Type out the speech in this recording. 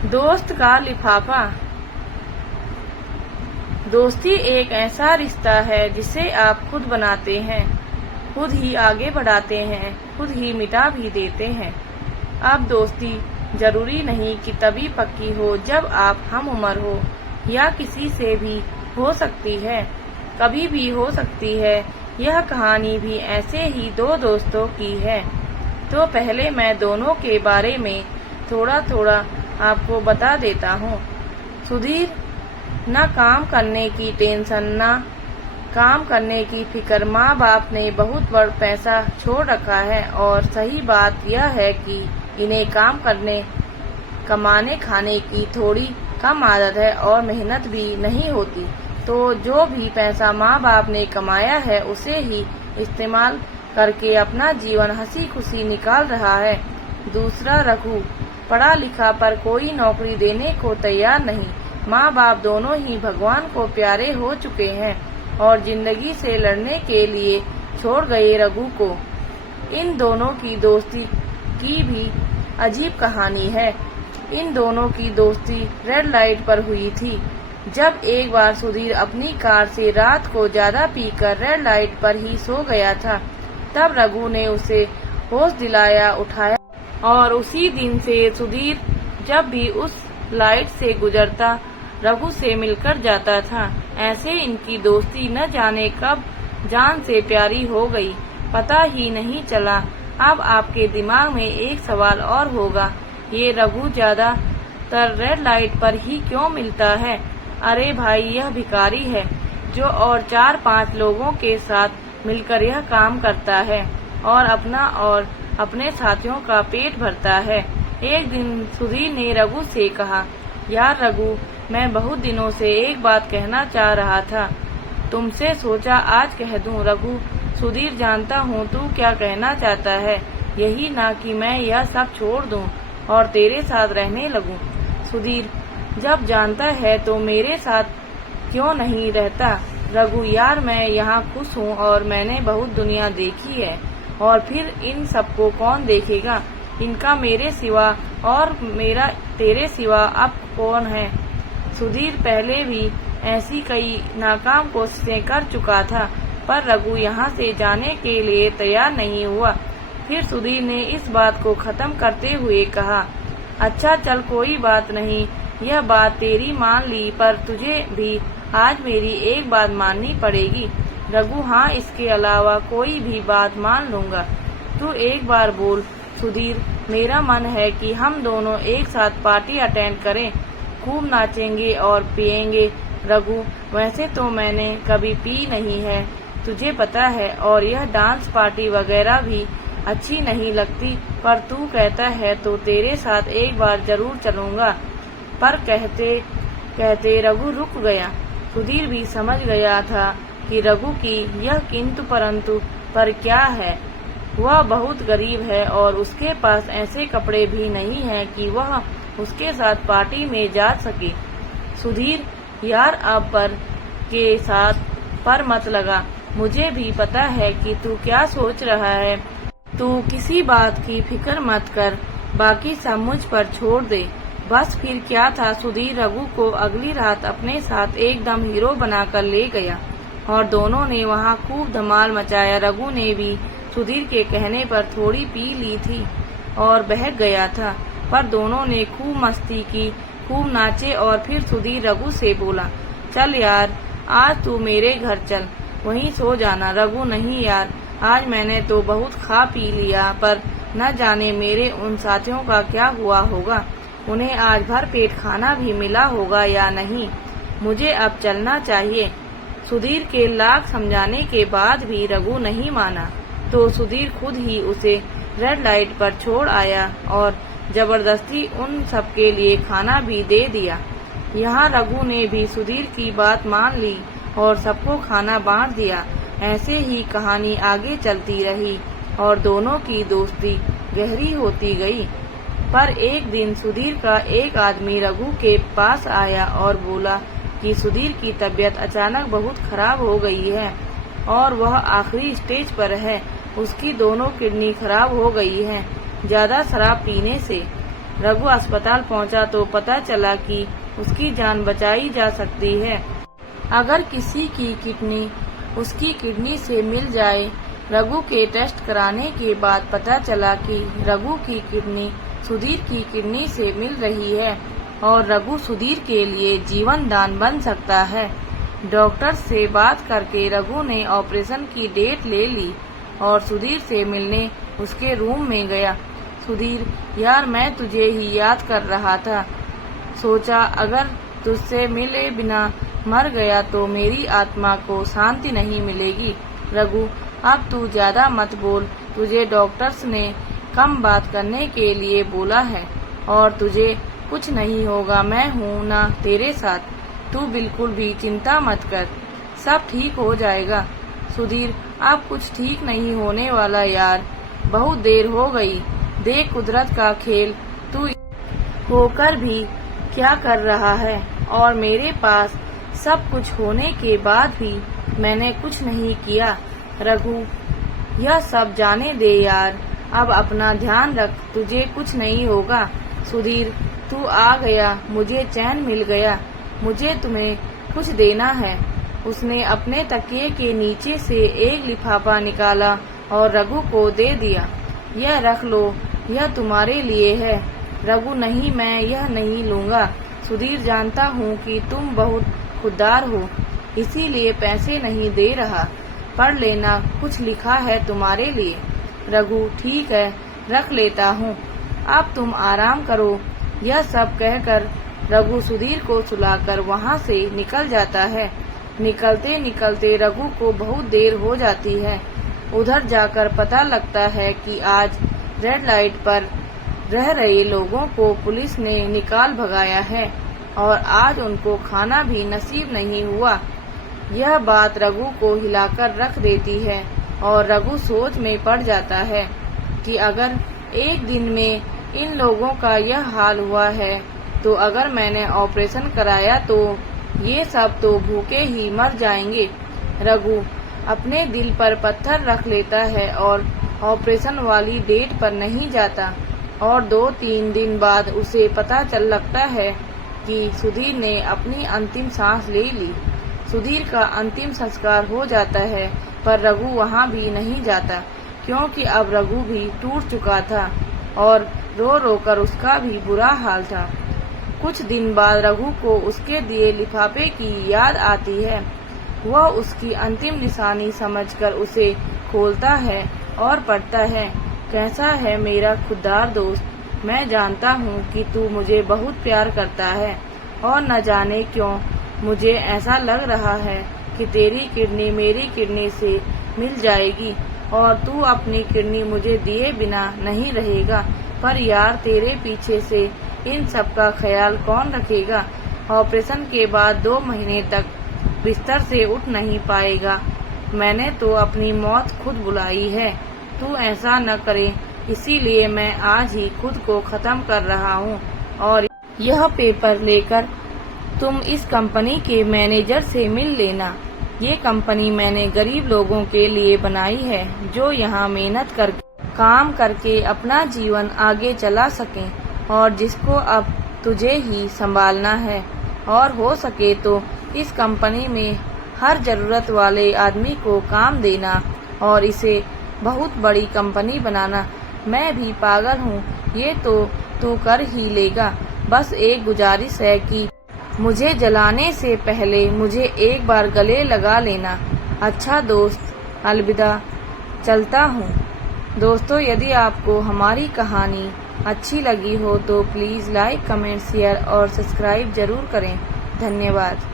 दोस्त का लिफाफा। दोस्ती एक ऐसा रिश्ता है जिसे आप खुद बनाते हैं, खुद ही आगे बढ़ाते हैं, खुद ही मिटा भी देते हैं। अब दोस्ती जरूरी नहीं कि तभी पक्की हो जब आप हम उम्र हो, या किसी से भी हो सकती है, कभी भी हो सकती है। यह कहानी भी ऐसे ही दो दोस्तों की है। तो पहले मैं दोनों के बारे में थोड़ा थोड़ा आपको बता देता हूँ। सुधीर, न काम करने की टेंशन, न काम करने की फिक्र। माँ बाप ने बहुत बड़ा पैसा छोड़ रखा है, और सही बात यह है कि इन्हें काम करने कमाने खाने की थोड़ी कम आदत है और मेहनत भी नहीं होती। तो जो भी पैसा माँ बाप ने कमाया है उसे ही इस्तेमाल करके अपना जीवन हंसी खुशी निकाल रहा है। दूसरा रघु, पढ़ा लिखा पर कोई नौकरी देने को तैयार नहीं। माँ बाप दोनों ही भगवान को प्यारे हो चुके हैं और जिंदगी से लड़ने के लिए छोड़ गए रघु को। इन दोनों की दोस्ती की भी अजीब कहानी है। इन दोनों की दोस्ती रेड लाइट पर हुई थी। जब एक बार सुधीर अपनी कार से रात को ज्यादा पीकर रेड लाइट पर ही सो गया था, तब रघु ने उसे होश दिलाया, उठाया, और उसी दिन से सुधीर जब भी उस लाइट से गुजरता रघु से मिलकर जाता था। ऐसे इनकी दोस्ती न जाने कब जान से प्यारी हो गई, पता ही नहीं चला। अब आपके दिमाग में एक सवाल और होगा, ये रघु ज्यादातर रेड लाइट पर ही क्यों मिलता है? अरे भाई, यह भिखारी है जो और 4-5 लोगों के साथ मिलकर यह काम करता है और अपना और अपने साथियों का पेट भरता है। एक दिन सुधीर ने रघु से कहा, यार रघु, मैं बहुत दिनों से एक बात कहना चाह रहा था, तुमसे सोचा आज कह दूं। रघु, सुधीर, जानता हूँ तू क्या कहना चाहता है, यही ना कि मैं यह सब छोड़ दूं और तेरे साथ रहने लगूं। सुधीर, जब जानता है तो मेरे साथ क्यों नहीं रहता? रघु, यार मैं यहाँ खुश हूँ और मैंने बहुत दुनिया देखी है, और फिर इन सबको कौन देखेगा? इनका मेरे सिवा और मेरा तेरे सिवा अब कौन है? सुधीर पहले भी ऐसी कई नाकाम कोशिशें कर चुका था, पर रघु यहाँ से जाने के लिए तैयार नहीं हुआ। फिर सुधीर ने इस बात को खत्म करते हुए कहा, अच्छा चल कोई बात नहीं, यह बात तेरी मान ली, पर तुझे भी आज मेरी एक बात माननी पड़ेगी। रघु, हाँ, इसके अलावा कोई भी बात मान लूंगा, तू एक बार बोल। सुधीर, मेरा मन है कि हम दोनों एक साथ पार्टी अटेंड करें, खूब नाचेंगे और पिएंगे। रघु, वैसे तो मैंने कभी पी नहीं है, तुझे पता है, और यह डांस पार्टी वगैरह भी अच्छी नहीं लगती, पर तू कहता है तो तेरे साथ एक बार जरूर चलूंगा। पर कहते कहते रघु रुक गया। सुधीर भी समझ गया था कि रघु की यह किंतु परंतु पर क्या है। वह बहुत गरीब है और उसके पास ऐसे कपड़े भी नहीं हैं कि वह उसके साथ पार्टी में जा सके। सुधीर, यार अब पर के साथ पर मत लगा, मुझे भी पता है कि तू क्या सोच रहा है। तू किसी बात की फिक्र मत कर, बाकी सब मुझ पर छोड़ दे। बस फिर क्या था, सुधीर रघु को अगली रात अपने साथ एकदम हीरो बनाकर ले गया और दोनों ने वहाँ खूब धमाल मचाया। रघु ने भी सुधीर के कहने पर थोड़ी पी ली थी और बहक गया था, पर दोनों ने खूब मस्ती की, खूब नाचे। और फिर सुधीर रघु से बोला, चल यार, आज तू मेरे घर चल, वहीं सो जाना। रघु, नहीं यार, आज मैंने तो बहुत खा पी लिया, पर न जाने मेरे उन साथियों का क्या हुआ होगा, उन्हें आज भर पेट खाना भी मिला होगा या नहीं, मुझे अब चलना चाहिए। सुधीर के लाख समझाने के बाद भी रघु नहीं माना, तो सुधीर खुद ही उसे रेड लाइट पर छोड़ आया और जबरदस्ती उन सब के लिए खाना भी दे दिया। यहाँ रघु ने भी सुधीर की बात मान ली और सबको खाना बांट दिया। ऐसे ही कहानी आगे चलती रही और दोनों की दोस्ती गहरी होती गई। पर एक दिन सुधीर का एक आदमी रघु के पास आया और बोला कि सुधीर की तबीयत अचानक बहुत खराब हो गई है और वह आखिरी स्टेज पर है। उसकी दोनों किडनी खराब हो गई हैं, ज्यादा शराब पीने से। रघु अस्पताल पहुंचा तो पता चला कि उसकी जान बचाई जा सकती है अगर किसी की किडनी उसकी किडनी से मिल जाए। रघु के टेस्ट कराने के बाद पता चला कि रघु की किडनी सुधीर की किडनी से मिल रही है और रघु सुधीर के लिए जीवन दान बन सकता है। डॉक्टर से बात करके रघु ने ऑपरेशन की डेट ले ली और सुधीर से मिलने उसके रूम में गया। सुधीर, यार मैं तुझे ही याद कर रहा था, सोचा अगर तुझसे मिले बिना मर गया तो मेरी आत्मा को शांति नहीं मिलेगी। रघु, अब तू ज्यादा मत बोल, तुझे डॉक्टर्स ने कम बात करने के लिए बोला है और तुझे कुछ नहीं होगा, मैं हूँ ना तेरे साथ, तू बिल्कुल भी चिंता मत कर, सब ठीक हो जाएगा। सुधीर, अब कुछ ठीक नहीं होने वाला यार, बहुत देर हो गई, देख कुदरत का खेल, तू होकर भी क्या कर रहा है और मेरे पास सब कुछ होने के बाद भी मैंने कुछ नहीं किया। रघु, यह सब जाने दे यार, अब अपना ध्यान रख, तुझे कुछ नहीं होगा। सुधीर, तू आ गया, मुझे चैन मिल गया, मुझे तुम्हें कुछ देना है। उसने अपने तकिए के नीचे से एक लिफाफा निकाला और रघु को दे दिया। यह रख लो, यह तुम्हारे लिए है। रघु, नहीं, मैं यह नहीं लूंगा। सुधीर, जानता हूँ कि तुम बहुत खुददार हो, इसीलिए पैसे नहीं दे रहा, पढ़ लेना, कुछ लिखा है तुम्हारे लिए। रघु, ठीक है, रख लेता हूँ, अब तुम आराम करो। यह सब कहकर रघु सुधीर को सुलाकर वहाँ से निकल जाता है। निकलते निकलते रघु को बहुत देर हो जाती है। उधर जाकर पता लगता है कि आज रेड लाइट पर रह रहे लोगों को पुलिस ने निकाल भगाया है और आज उनको खाना भी नसीब नहीं हुआ। यह बात रघु को हिलाकर रख देती है और रघु सोच में पड़ जाता है कि अगर एक दिन में इन लोगों का यह हाल हुआ है तो अगर मैंने ऑपरेशन कराया तो ये सब तो भूखे ही मर जाएंगे। रघु अपने दिल पर पत्थर रख लेता है और ऑपरेशन वाली डेट पर नहीं जाता और 2-3 दिन बाद उसे पता चल लगता है कि सुधीर ने अपनी अंतिम सांस ले ली। सुधीर का अंतिम संस्कार हो जाता है पर रघु वहाँ भी नहीं जाता क्योंकि अब रघु भी टूट चुका था और रो रो कर उसका भी बुरा हाल था। कुछ दिन बाद रघु को उसके दिए लिफाफे की याद आती है। वह उसकी अंतिम निशानी समझकर उसे खोलता है और पढ़ता है, कैसा है मेरा खुददार दोस्त, मैं जानता हूँ कि तू मुझे बहुत प्यार करता है और न जाने क्यों मुझे ऐसा लग रहा है कि तेरी किडनी मेरी किडनी से मिल जाएगी और तू अपनी किडनी मुझे दिए बिना नहीं रहेगा। पर यार तेरे पीछे से इन सब का ख्याल कौन रखेगा? ऑपरेशन के बाद 2 महीने तक बिस्तर से उठ नहीं पाएगा। मैंने तो अपनी मौत खुद बुलाई है। तू ऐसा न करे, इसीलिए मैं आज ही खुद को खत्म कर रहा हूँ और यह पेपर लेकर तुम इस कंपनी के मैनेजर से मिल लेना। ये कंपनी मैंने गरीब लोगों के लिए बनाई है जो यहाँ मेहनत कर काम करके अपना जीवन आगे चला सकें और जिसको अब तुझे ही संभालना है और हो सके तो इस कंपनी में हर जरूरत वाले आदमी को काम देना और इसे बहुत बड़ी कंपनी बनाना। मैं भी पागल हूँ, ये तो तू कर ही लेगा। बस एक गुजारिश है कि मुझे जलाने से पहले मुझे एक बार गले लगा लेना। अच्छा दोस्त, अलविदा, चलता हूँ। दोस्तों, यदि आपको हमारी कहानी अच्छी लगी हो तो प्लीज़ लाइक, कमेंट, शेयर और सब्सक्राइब जरूर करें। धन्यवाद।